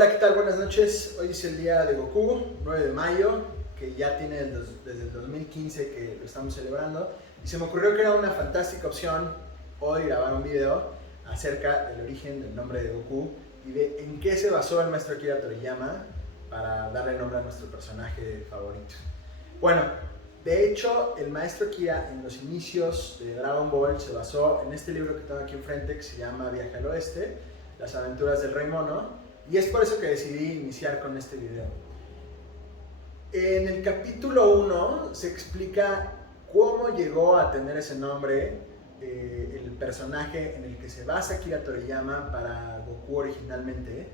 Hola, ¿qué tal? Buenas noches. Hoy es el día de Goku, 9 de mayo, que ya tiene desde el 2015 que lo estamos celebrando. Y se me ocurrió que era una fantástica opción hoy grabar un video acerca del origen del nombre de Goku y de en qué se basó el maestro Akira Toriyama para darle nombre a nuestro personaje favorito. Bueno, de hecho, el maestro Akira en los inicios de Dragon Ball se basó en este libro que tengo aquí enfrente que se llama Viaje al Oeste, Las aventuras del Rey Mono. Y es por eso que decidí iniciar con este video. En el capítulo 1 se explica cómo llegó a tener ese nombre el personaje en el que se basa Akira Toriyama para Goku originalmente,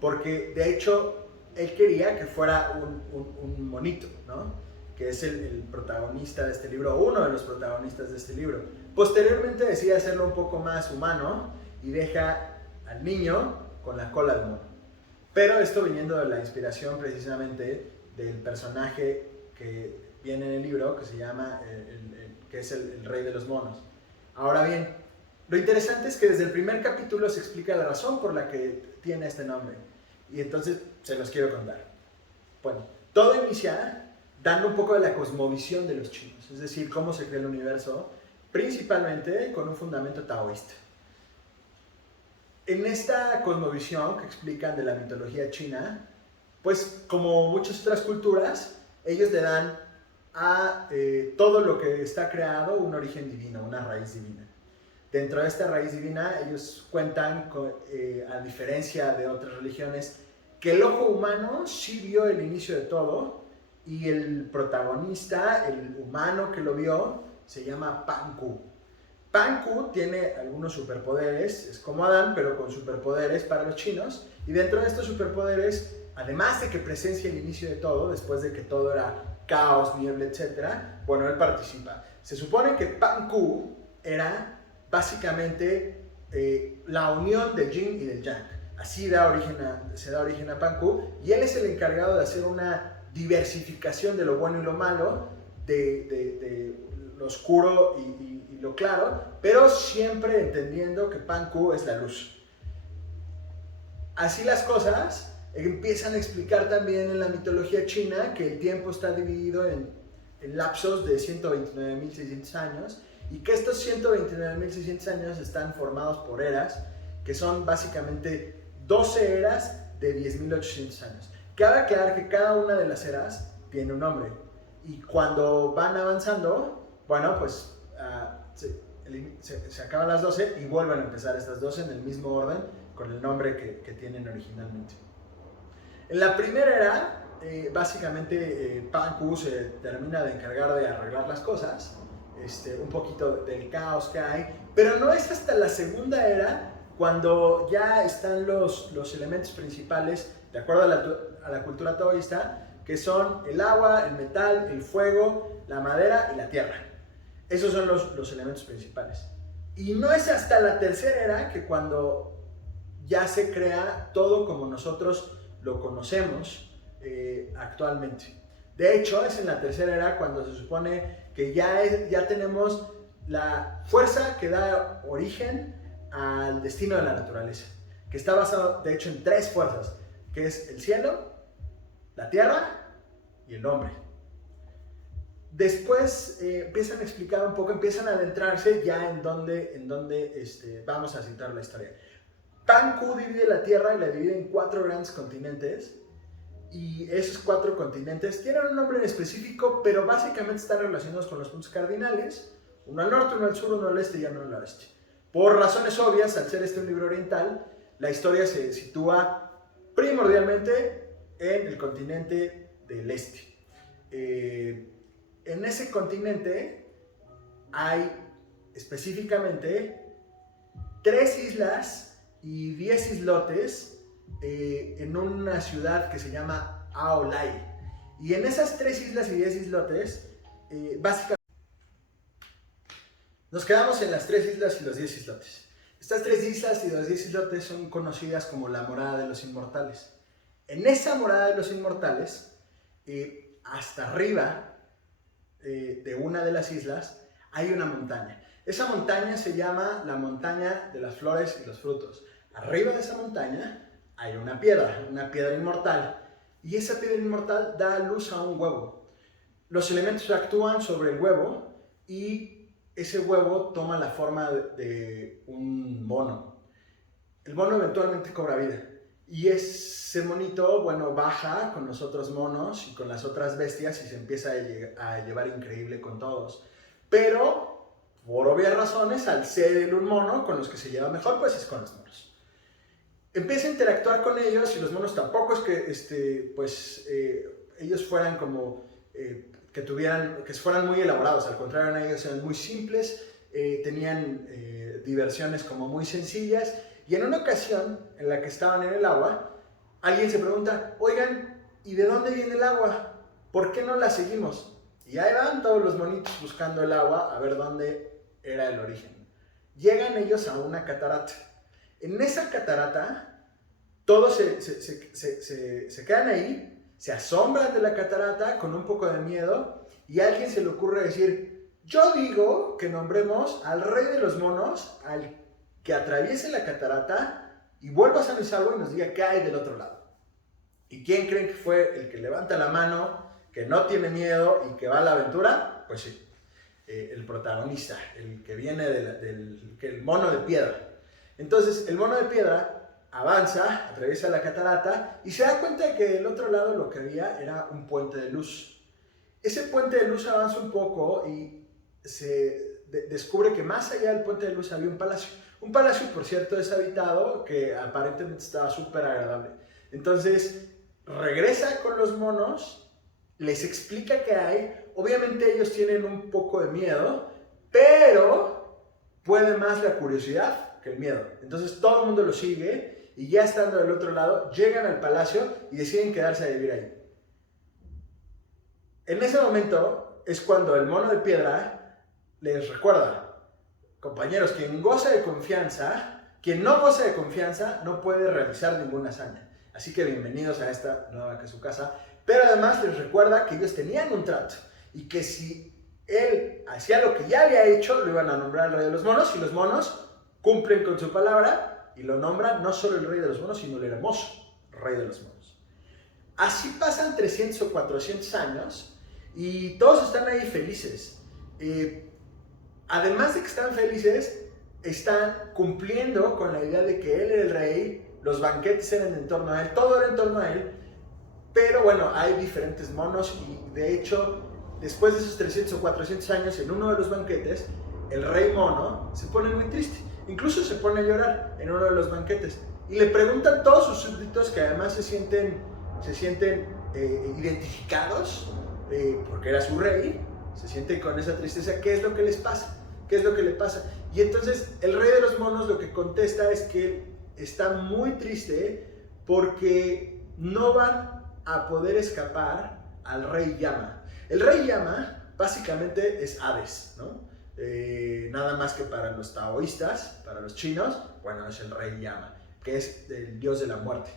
porque de hecho él quería que fuera un monito, ¿no? Que es el protagonista de este libro, uno de los protagonistas de este libro. Posteriormente decide hacerlo un poco más humano y deja al niño con la cola de mono. Pero esto viniendo de la inspiración precisamente del personaje que viene en el libro, que se llama, que es el rey de los monos. Ahora bien, lo interesante es que desde el primer capítulo se explica la razón por la que tiene este nombre. Y entonces se los quiero contar. Bueno, todo inicia dando un poco de la cosmovisión de los chinos, es decir, cómo se crea el universo, principalmente con un fundamento taoísta. En esta cosmovisión que explican de la mitología china, pues como muchas otras culturas, ellos le dan a todo lo que está creado un origen divino, una raíz divina. Dentro de esta raíz divina, ellos cuentan, a diferencia de otras religiones, que el ojo humano sí vio el inicio de todo y el protagonista, el humano que lo vio, se llama Panku. Panku tiene algunos superpoderes, es como Adán, pero con superpoderes para los chinos. Y dentro de estos superpoderes, además de que presencia el inicio de todo, después de que todo era caos, niebla, etc., bueno, él participa. Se supone que Panku era básicamente la unión del yin y del yang. Así se da origen a Panku, y él es el encargado de hacer una diversificación de lo bueno y lo malo, de lo oscuro y lo claro, pero siempre entendiendo que Panku es la luz. Así las cosas, empiezan a explicar también en la mitología china que el tiempo está dividido en lapsos de 129.600 años y que estos 129.600 años están formados por eras, que son básicamente 12 eras de 10.800 años. Cabe aclarar que cada una de las eras tiene un nombre y cuando van avanzando, bueno, pues se acaban las 12 y vuelven a empezar estas 12 en el mismo orden con el nombre que tienen originalmente. En la primera era, básicamente Panku se termina de encargar de arreglar las cosas, un poquito del caos que hay, pero no es hasta la segunda era cuando ya están los elementos principales, de acuerdo a la cultura taoísta, que son el agua, el metal, el fuego, la madera y la tierra. Esos son los elementos principales. Y no es hasta la tercera era que cuando ya se crea todo como nosotros lo conocemos actualmente. De hecho, es en la tercera era cuando se supone que ya tenemos la fuerza que da origen al destino de la naturaleza, que está basado, de hecho, en tres fuerzas, que es el cielo, la tierra y el hombre. Después empiezan a explicar un poco, empiezan a adentrarse ya en dónde vamos a citar la historia. Panku divide la Tierra y la divide en 4 grandes continentes, y esos 4 continentes tienen un nombre en específico, pero básicamente están relacionados con los puntos cardinales, uno al norte, uno al sur, uno al este y uno al oeste. Por razones obvias, al ser un libro oriental, la historia se sitúa primordialmente en el continente del este. En ese continente hay específicamente 3 islas y 10 islotes en una ciudad que se llama Aolai. Y en esas 3 islas y 10 islotes, básicamente nos quedamos en las 3 islas y los 10 islotes. Estas 3 islas y los 10 islotes son conocidas como la morada de los inmortales. En esa morada de los inmortales, hasta arriba de una de las islas, hay una montaña. Esa montaña se llama la montaña de las flores y los frutos. Arriba de esa montaña hay una piedra inmortal, y esa piedra inmortal da luz a un huevo. Los elementos actúan sobre el huevo y ese huevo toma la forma de un mono. El mono eventualmente cobra vida y ese monito, bueno, baja con los otros monos y con las otras bestias y se empieza a llevar increíble con todos. Pero, por obvias razones, al ser él un mono, con los que se lleva mejor, pues es con los monos. Empieza a interactuar con ellos y los monos tampoco es que ellos fueran como que fueran muy elaborados, al contrario, ellos eran muy simples, tenían diversiones como muy sencillas, y en una ocasión en la que estaban en el agua, alguien se pregunta, oigan, ¿y de dónde viene el agua? ¿Por qué no la seguimos? Y ahí van todos los monitos buscando el agua a ver dónde era el origen. Llegan ellos a una catarata. En esa catarata, todos se quedan ahí, se asombran de la catarata con un poco de miedo y a alguien se le ocurre decir, yo digo que nombremos al rey de los monos, al que atraviese la catarata y vuelva sano y salvo y nos diga qué hay del otro lado. ¿Y quién creen que fue el que levanta la mano, que no tiene miedo y que va a la aventura? Pues sí, el protagonista, el que viene el mono de piedra. Entonces, el mono de piedra avanza, atraviesa la catarata y se da cuenta de que del otro lado lo que había era un puente de luz. Ese puente de luz avanza un poco y se descubre que más allá del puente de luz había un palacio. Un palacio, por cierto, deshabitado, que aparentemente estaba súper agradable. Entonces, regresa con los monos, les explica qué hay. Obviamente ellos tienen un poco de miedo, pero puede más la curiosidad que el miedo. Entonces todo el mundo lo sigue y ya estando del otro lado, llegan al palacio y deciden quedarse a vivir ahí. En ese momento es cuando el mono de piedra les recuerda, compañeros, quien goza de confianza, quien no goza de confianza no puede realizar ninguna hazaña. Así que bienvenidos a esta nueva que es su casa. Pero además les recuerda que ellos tenían un trato y que si él hacía lo que ya había hecho, lo iban a nombrar el rey de los monos, y los monos cumplen con su palabra y lo nombran no solo el rey de los monos, sino el hermoso rey de los monos. Así pasan 300 o 400 años y todos están ahí felices. Además de que están felices, están cumpliendo con la idea de que él era el rey, los banquetes eran en torno a él, todo era en torno a él. Pero bueno, hay diferentes monos y de hecho, después de esos 300 o 400 años, en uno de los banquetes, el rey mono se pone muy triste. Incluso se pone a llorar en uno de los banquetes. Y le preguntan todos sus súbditos, que además se sienten identificados, porque era su rey, se sienten con esa tristeza, ¿qué es lo que les pasa? ¿Qué es lo que le pasa? Y entonces el rey de los monos lo que contesta es que está muy triste porque no van a poder escapar al rey llama. El rey llama básicamente es Hades, ¿no? Nada más que para los taoístas, para los chinos, bueno, es el rey llama, que es el dios de la muerte.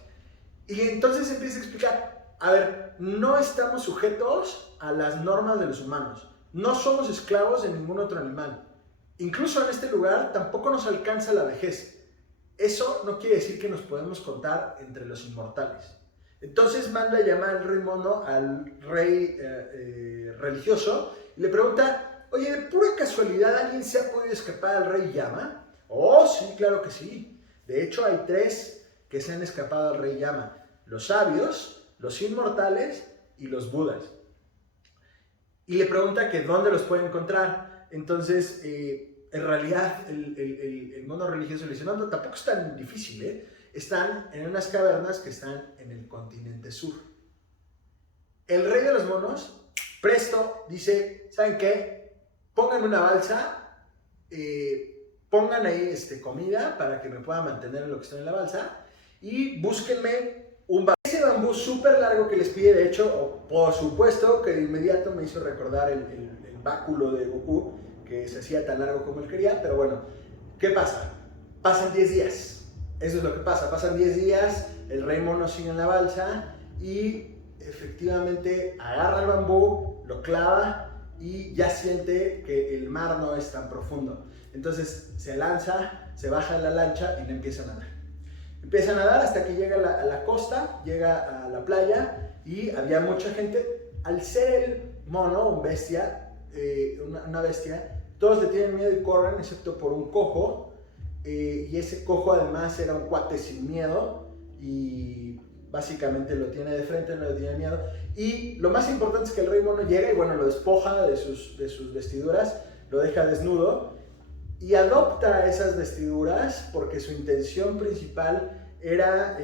Y entonces empieza a explicar, a ver, no estamos sujetos a las normas de los humanos, no somos esclavos de ningún otro animal. Incluso en este lugar tampoco nos alcanza la vejez. Eso no quiere decir que nos podemos contar entre los inmortales. Entonces manda a llamar al rey mono al rey religioso y le pregunta, oye, ¿de pura casualidad alguien se ha podido escapar al rey llama? Oh, sí, claro que sí. De hecho, hay 3 que se han escapado al rey llama. Los sabios, los inmortales y los budas. Y le pregunta que dónde los puede encontrar. Entonces, en realidad, el mono religioso le dice, no, tampoco es tan difícil, ¿eh? Están en unas cavernas que están en el continente sur. El rey de los monos, presto, dice, ¿saben qué? Pongan una balsa, pongan ahí comida para que me pueda mantener en lo que estoy en la balsa y búsquenme un bambú. Ese bambú súper largo que les pide, de hecho, por supuesto que de inmediato me hizo recordar el báculo de Goku, que se hacía tan largo como él quería, pero bueno, ¿qué pasa? Pasan 10 días. Eso es lo que pasa, pasan 10 días, el rey mono sigue en la balsa y efectivamente agarra el bambú, lo clava y ya siente que el mar no es tan profundo. Entonces se lanza, se baja de la lancha y no empieza a nadar. Empieza a nadar hasta que llega a la costa, llega a la playa y había mucha gente. Al ser el mono, una bestia, todos le tienen miedo y corren, excepto por un cojo. Y ese cojo además era un cuate sin miedo y básicamente lo tiene de frente, no le tiene miedo. Y lo más importante es que el rey mono llega y bueno, lo despoja de sus vestiduras, lo deja desnudo y adopta esas vestiduras porque su intención principal era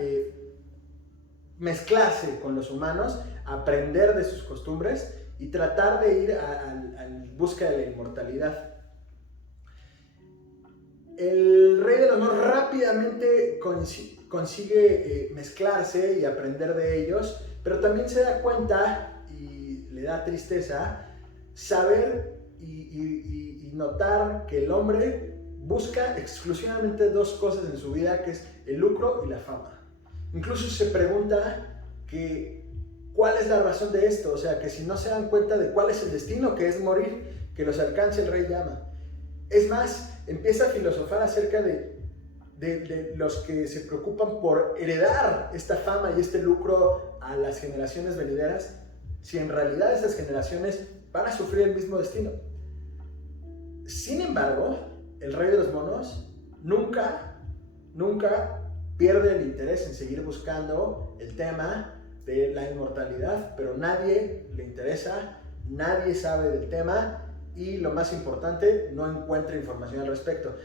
mezclarse con los humanos, aprender de sus costumbres y tratar de ir en busca de la inmortalidad. El rey de los monos rápidamente consigue mezclarse y aprender de ellos, pero también se da cuenta y le da tristeza saber y notar que el hombre busca exclusivamente dos cosas en su vida, que es el lucro y la fama. Incluso se pregunta cuál es la razón de esto, o sea, que si no se dan cuenta de cuál es el destino, que es morir, que los alcance el rey llama. Es más, empieza a filosofar acerca de los que se preocupan por heredar esta fama y este lucro a las generaciones venideras, si en realidad esas generaciones van a sufrir el mismo destino. Sin embargo, el rey de los monos nunca pierde el interés en seguir buscando el tema de la inmortalidad, pero nadie le interesa, nadie sabe del tema y lo más importante, no encuentra información al respecto.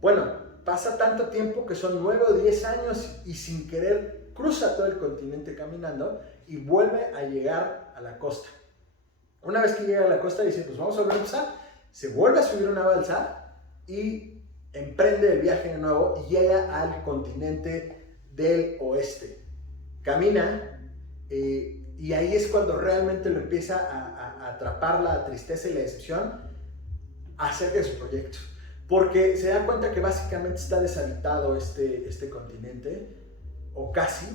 Bueno, pasa tanto tiempo que son 9 o 10 años y sin querer cruza todo el continente caminando y vuelve a llegar a la costa. Una vez que llega a la costa dice, pues vamos a volver a empezar. Se vuelve a subir una balsa y emprende el viaje de nuevo y llega al continente del oeste. Camina y ahí es cuando realmente lo empieza a atrapar la tristeza y la decepción acerca de su proyecto. Porque se da cuenta que básicamente está deshabitado este continente, o casi,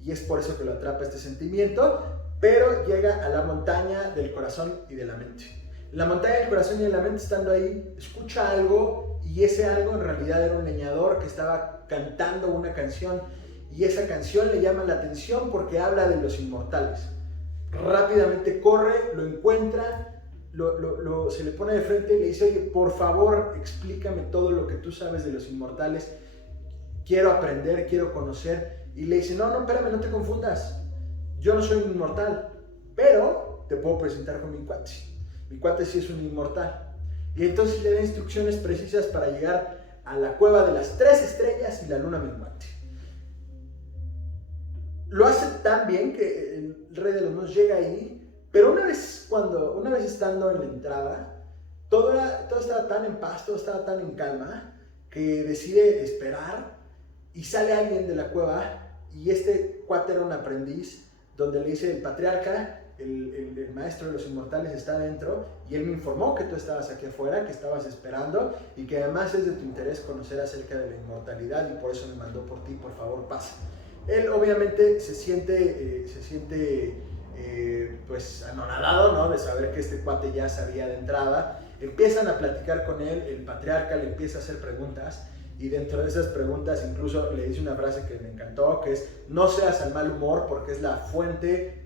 y es por eso que lo atrapa este sentimiento, pero llega a la montaña del corazón y de la mente. En la montaña del corazón y de la mente, estando ahí, escucha algo, y ese algo en realidad era un leñador que estaba cantando una canción, y esa canción le llama la atención porque habla de los inmortales. Rápidamente corre, lo encuentra, se le pone de frente y le dice, oye, por favor, explícame todo lo que tú sabes de los inmortales, quiero aprender, quiero conocer. Y le dice, no, espérame, no te confundas, yo no soy un inmortal, pero te puedo presentar con mi cuate. Mi cuate sí es un inmortal. Y entonces le da instrucciones precisas para llegar a la cueva de las 3 estrellas y la luna menguante. Lo hace tan bien que el rey de los monos llega ahí, pero una vez estando en la entrada, todo estaba tan en paz, todo estaba tan en calma, que decide esperar y sale alguien de la cueva, y este cuate era un aprendiz, donde le dice el patriarca, el maestro de los inmortales está adentro, y él me informó que tú estabas aquí afuera, que estabas esperando, y que además es de tu interés conocer acerca de la inmortalidad, y por eso me mandó por ti, por favor pasa. Él obviamente se siente pues anonadado, ¿no? De saber que este cuate ya sabía de entrada. Empiezan a platicar con él, el patriarca le empieza a hacer preguntas, y dentro de esas preguntas incluso le dice una frase que me encantó, que es, no seas al mal humor porque es la fuente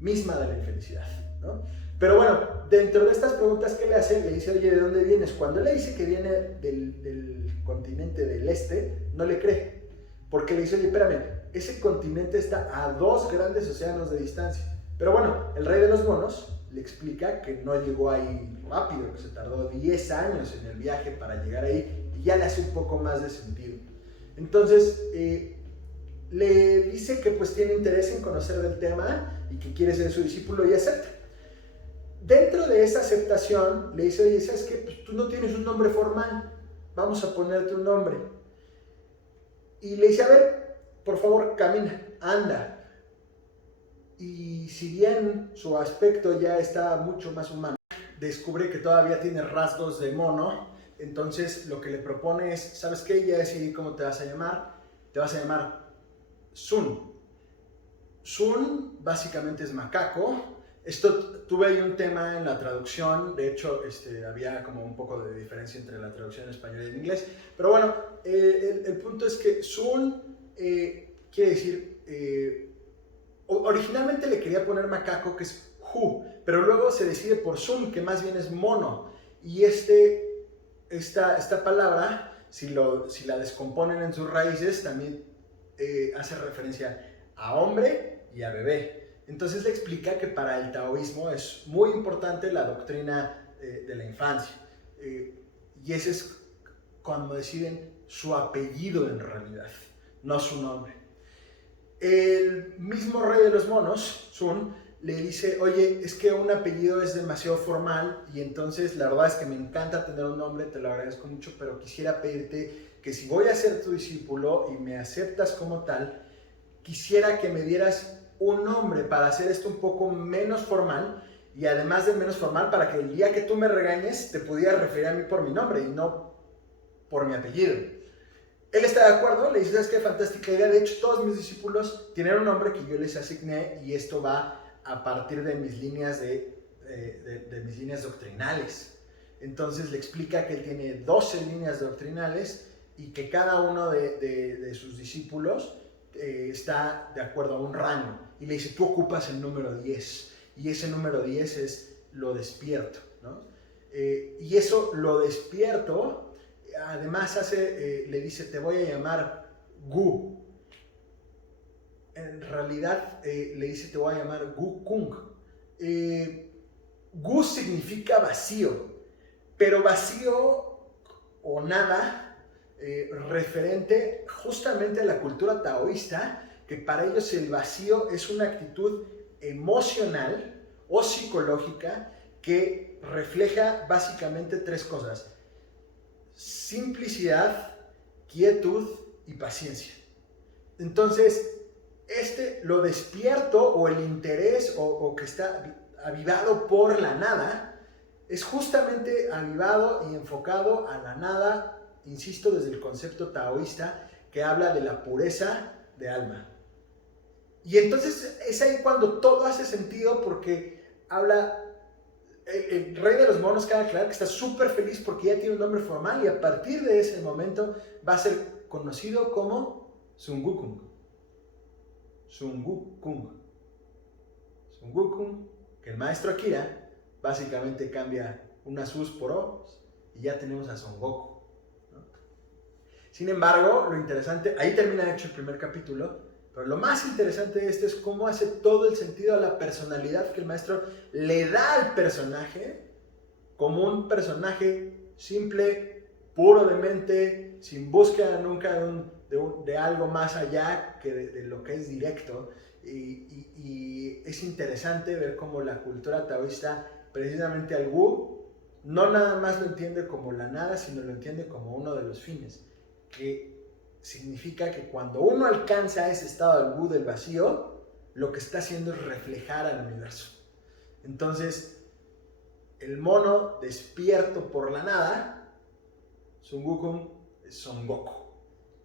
misma de la infelicidad, ¿no? Pero bueno, dentro de estas preguntas que le hace, le dice, oye, ¿de dónde vienes? Cuando le dice que viene del continente del este, no le cree, porque le dice, oye, espérame, ese continente está a 2 grandes océanos de distancia. Pero bueno, el rey de los monos le explica que no llegó ahí rápido, que se tardó 10 años en el viaje para llegar ahí, y ya le hace un poco más de sentido. Entonces, le dice que pues tiene interés en conocer del tema y que quiere ser su discípulo, y acepta. Dentro de esa aceptación, le dice, oye, ¿sabes qué? Pues tú no tienes un nombre formal, vamos a ponerte un nombre. Y le dice, a ver, por favor, camina, anda. Y si bien su aspecto ya está mucho más humano, descubre que todavía tiene rasgos de mono. Entonces lo que le propone es, ¿sabes qué? Ya decidí cómo te vas a llamar. Te vas a llamar Sun. Sun básicamente es macaco. Esto tuve ahí un tema en la traducción. De hecho, había como un poco de diferencia entre la traducción en español y en inglés. Pero bueno, el punto es que Sun quiere decir, originalmente le quería poner macaco, que es Hu, pero luego se decide por Sun, que más bien es mono. Y esta palabra, si la descomponen en sus raíces, también hace referencia a hombre y a bebé. Entonces le explica que para el taoísmo es muy importante la doctrina de la infancia. Y ese es cuando deciden su apellido en realidad, no su nombre. El mismo rey de los monos, Sun, le dice, oye, es que un apellido es demasiado formal y entonces la verdad es que me encanta tener un nombre, te lo agradezco mucho, pero quisiera pedirte que si voy a ser tu discípulo y me aceptas como tal, quisiera que me dieras un nombre para hacer esto un poco menos formal y además de menos formal para que el día que tú me regañes te pudiera referir a mí por mi nombre y no por mi apellido. Él está de acuerdo, le dice, ¿sabes qué? Fantástica idea. De hecho, todos mis discípulos tienen un nombre que yo les asigné y esto va a partir de mis líneas mis líneas doctrinales. Entonces le explica que él tiene 12 líneas doctrinales y que cada uno de sus discípulos está de acuerdo a un rango. Y le dice, tú ocupas el número 10 y ese número 10 es lo despierto, ¿no? Y eso, lo despierto, además le dice, te voy a llamar Gu. En realidad le dice, te voy a llamar Gu Kung. Gu significa vacío, pero vacío o nada, referente justamente a la cultura taoísta, que para ellos el vacío es una actitud emocional o psicológica que refleja básicamente tres cosas: simplicidad, quietud y paciencia. Entonces, lo despierto o el interés o que está avivado por la nada, es justamente avivado y enfocado a la nada, insisto, desde el concepto taoísta que habla de la pureza de alma. Y entonces es ahí cuando todo hace sentido, porque habla, el rey de los monos, queda claro que está súper feliz porque ya tiene un nombre formal y a partir de ese momento va a ser conocido como Sun Wukong. Sun Wukong. Sun Wukong, que el maestro Akira básicamente cambia unas Sus por O's y ya tenemos a Son Goku, ¿no? Sin embargo, lo interesante, ahí termina de hecho el primer capítulo, pero lo más interesante de esto es cómo hace todo el sentido a la personalidad que el maestro le da al personaje, como un personaje simple, puro de mente, sin búsqueda nunca de algo más allá que de lo que es directo. Y es interesante ver cómo la cultura taoísta, precisamente al Wu, no nada más lo entiende como la nada, sino lo entiende como uno de los fines, que significa que cuando uno alcanza ese estado del Wu, del vacío, lo que está haciendo es reflejar al universo. Entonces, el mono despierto por la nada, Sun Wukong, es Son Goku.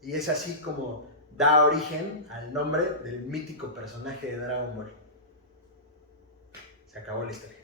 Y es así como da origen al nombre del mítico personaje de Dragon Ball. Se acabó la historia.